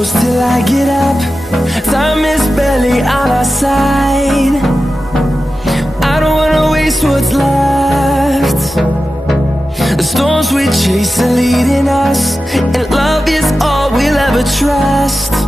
close till I get up. Time is barely on our side. I don't wanna waste what's left. The storms we chase are leading us, and love is all we'll ever trust.